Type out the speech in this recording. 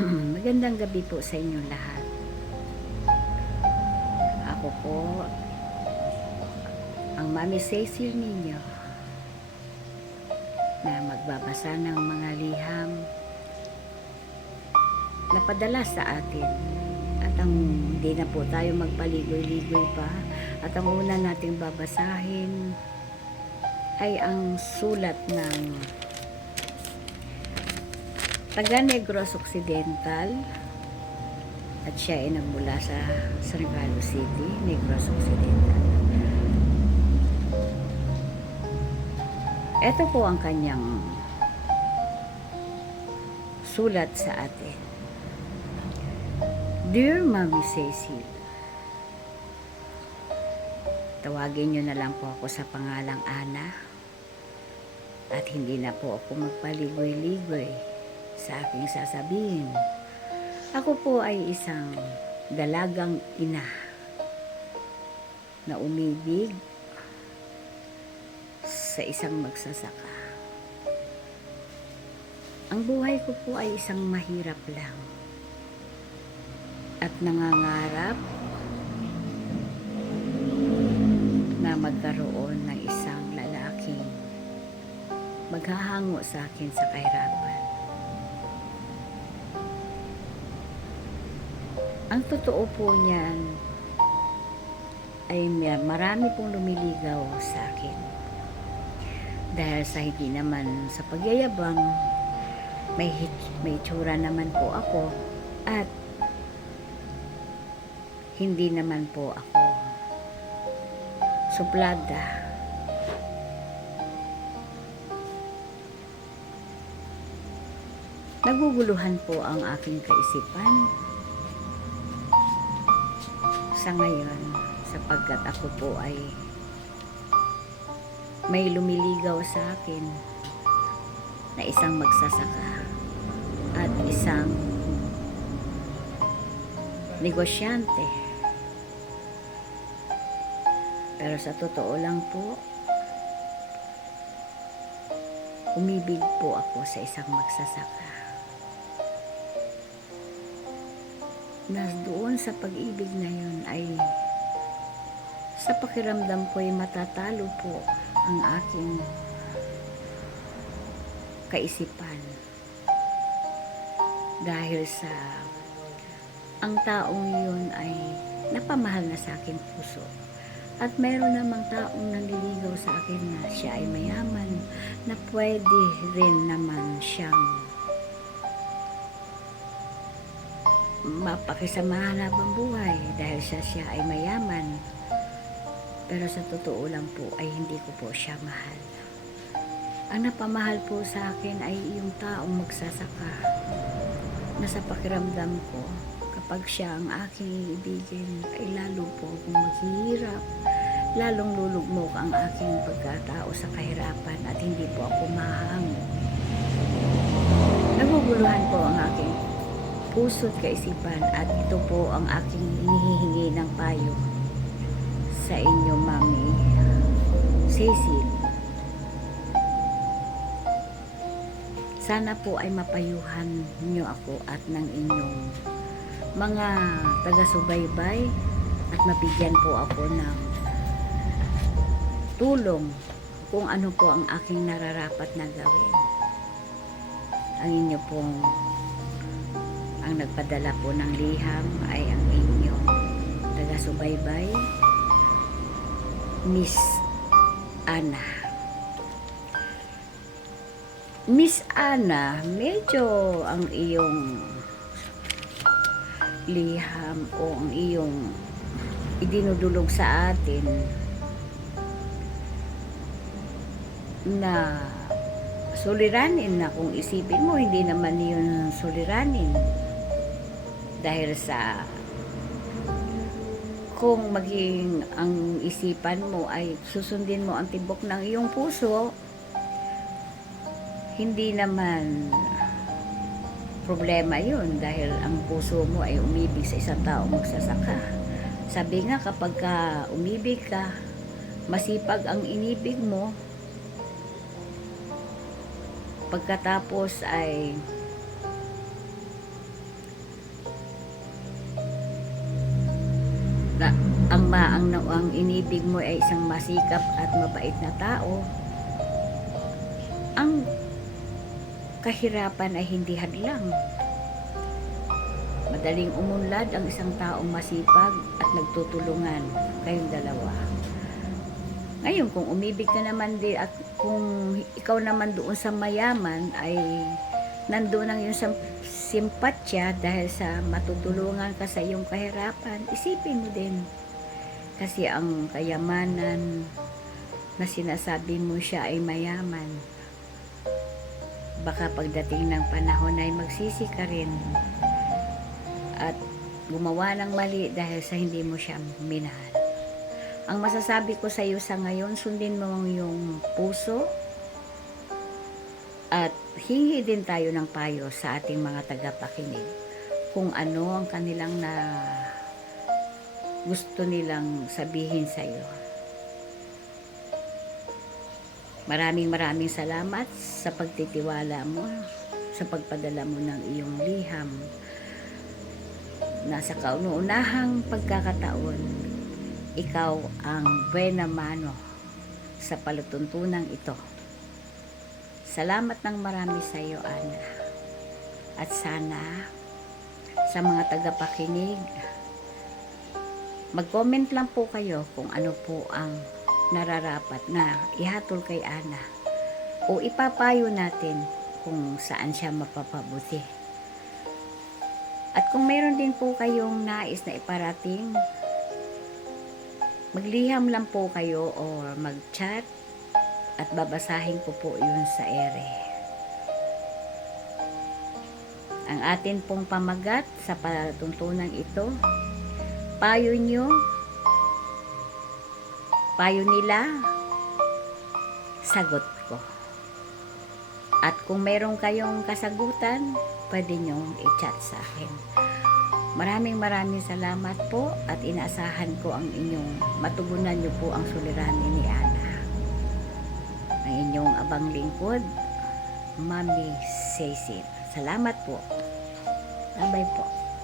Magandang gabi po sa inyong lahat. Ako po, ang Mami Cecil ninyo na magbabasa ng mga liham na padala sa atin. At hindi na po tayo magpaligoy-ligoy pa. At ang una nating babasahin ay ang sulat ng taga Negros Occidental, at siya ay nagmula sa San Carlos City, Negros Occidental. Ito po ang kanyang sulat sa atin. Dear Mami Cecil, tawagin niyo na lang po ako sa pangalang Ana, at hindi na po ako magpaligoy-ligoy sa aking sasabihin. Ako po ay isang dalagang ina na umibig sa isang magsasaka. Ang buhay ko po ay isang mahirap lang at nangangarap na magkaroon ng isang lalaking maghahango sa akin sa kahirapan. Ang totoo po niyan ay marami pong lumiligaw sa akin. Dahil sa hindi naman sa pagyayabang, may tsura naman po ako at hindi naman po ako suplada. Naguguluhan po ang aking kaisipan sa ngayon sapagkat ako po ay may lumiligaw sa akin na isang magsasaka at isang negosyante. Pero sa totoo lang po, umibig po ako sa isang magsasaka. Na doon sa pag-ibig na yun ay sa pakiramdam ko ay matatalo po ang aking kaisipan dahil sa ang taong yun ay napamahal na sa aking puso at meron namang taong nanliligaw sa akin na siya ay mayaman na pwede rin naman siyang mapakisamahan habang buhay dahil siya ay mayaman. Pero sa totoo lang po ay hindi ko po siya mahal. Ang napamahal po sa akin ay yung taong magsasaka na sa pakiramdam ko kapag siya ang aking iibigin ay lalo po akong maghihirap, lalong lulugmok ang aking pagkatao sa kahirapan at hindi po ako mahango. Naguguluhan po ang aking puso't kaisipan at ito po ang aking inihihingi ng payo sa inyo, Mami Cecil. Sana po ay mapayuhan niyo ako at ng inyong mga taga-subaybay at mabigyan po ako ng tulong kung ano po ang aking nararapat na gawin. Ang inyo pong ang nagpadala po ng liham ay ang inyong taga-subaybay, Miss Ana. Miss Ana, medyo ang iyong liham o ang iyong idinudulog sa atin na suliranin na kung isipin mo, hindi naman yun suliranin. Dahil sa kung maging ang isipan mo ay susundin mo ang tibok ng iyong puso, hindi naman problema yun dahil ang puso mo ay umibig sa isang tao magsasaka. Sabi nga kapag ka umibig ka, masipag ang inibig mo, pagkatapos ay ang inibig mo ay isang masikap at mabait na tao, ang kahirapan ay hindi hadlang. Madaling umunlad ang isang taong masipag at nagtutulungan kayong dalawa. Ngayon, kung umibig ka naman din at kung ikaw naman doon sa mayaman ay nandoon ang iyong simpatya dahil sa matutulungan ka sa iyong kahirapan, isipin mo din. Kasi ang kayamanan na sinasabi mo siya ay mayaman, baka pagdating ng panahon ay magsisi ka rin at gumawa ng mali dahil sa hindi mo siya minahal. Ang masasabi ko sa iyo sa ngayon, sundin mo ang iyong puso at hingi din tayo ng payo sa ating mga tagapakinig kung ano ang kanilang gusto nilang sabihin sa iyo. Maraming salamat sa pagtitiwala mo, sa pagpadala mo ng iyong liham. Nasa kauna-unahang pagkakataon, ikaw ang buena mano sa palatuntunang ito. Salamat ng marami sa iyo, Ana. At sana sa mga tagapakinig, mag-comment lang po kayo kung ano po ang nararapat na ihatol kay Ana o ipapayo natin kung saan siya mapapabuti. At kung mayroon din po kayong nais na iparating, magliham lang po kayo o mag-chat at babasahin ko po yun sa ere. Ang atin pong pamagat sa palatuntunan ito, payo nila, sagot ko. At kung meron kayong kasagutan, pwede nyong i-chat sa akin. Maraming salamat po at inaasahan ko ang inyong matugunan niyo po ang suliranin ni Ana. Ang inyong abang lingkod, Mami Cecil. Salamat po. Bye-bye po.